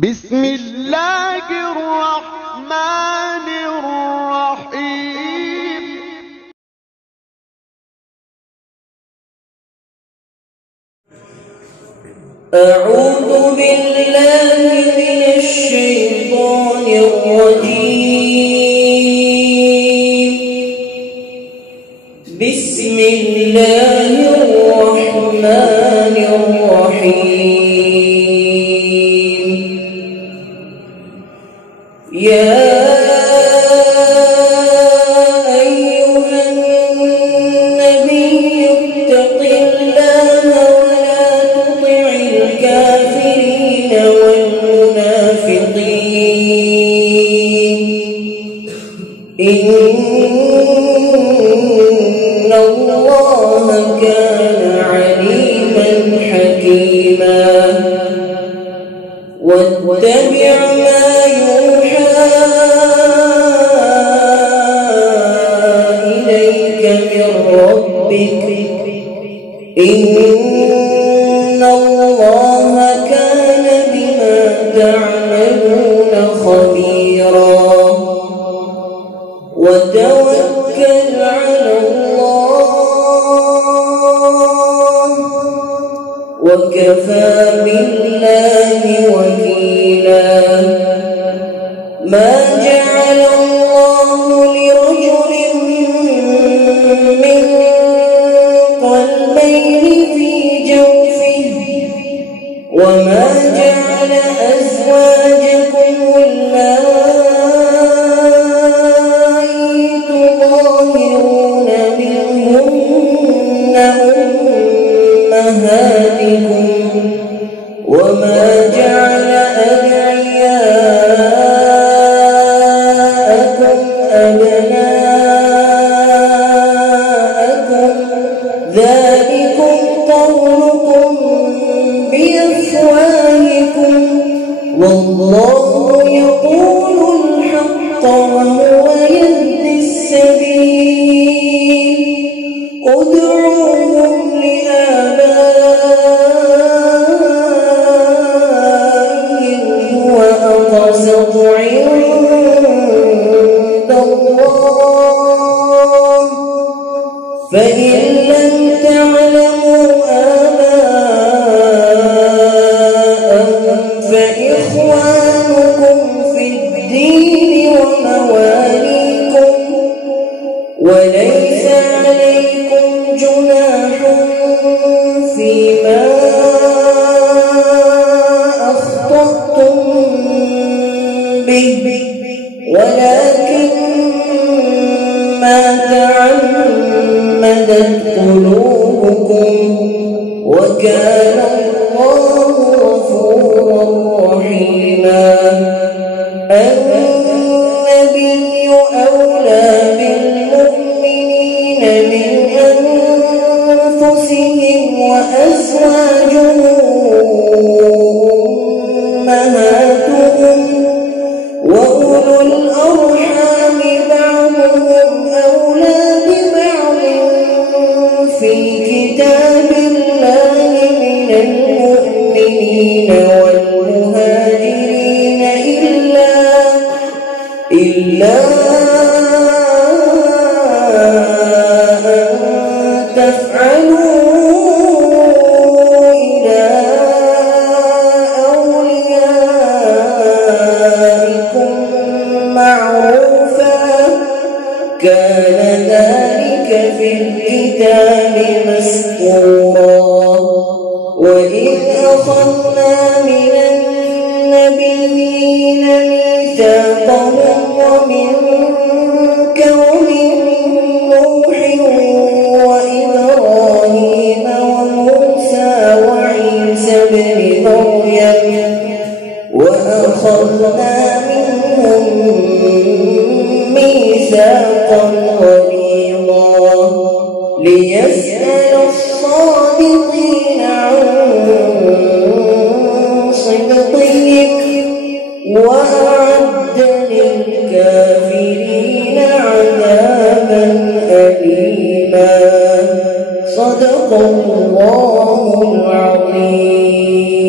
بسم الله الرحمن الرحيم. أعوذ بالله من الشيطان الرجيم. بسم الله الرحمن الرحيم. يا أيها النبي اتق الله ولا تطع الكافرين والمنافقين إن الله كان عليما حكيما. واتبع ما يوحى إليك من ربك إن الله كان بما تعملون خبيرا. وتوكل على الله وكفى بالله وكيلا. ما جعل الله لرجل من قلبين في جوفه وما جعل أزواجكم اللائي تظاهرون منهن أمهاتكم وما جعل أدعياءكم أبناءكم ذلكم قولكم بأفواهكم والله يقول الحق وهو يهدي السبيل. ادعوهم لآبائهم هو أقسط عند الله فإن لم تعلموا آباءهم فإخوانكم في الدين ومواليكم وليس عليكم جناح فيما أخطأتم به ولكن ما تعمدت قلوبكم وكان الله غفورا رحيما. النبي أولى بالمؤمنين من أنفسهم وأزواجه أمهاتهم وأولو الأرحام بعضهم أولى ببعض في كتاب الله من المؤمنين والمهاجرين إلا أن تفعلوا إلى أوليائكم معروفا كان ذلك في الكتاب مسطورا. وإذ أخذنا من النبيين ميثاقهم ومنك ومن نوح وإبراهيم وموسى وعيسى ابن مريم وأخذنا منهم ميثاقا غليظا ليسأل الصادقين عن صدقهم وأعد للكافرين عذابا أليما. صدق الله العظيم.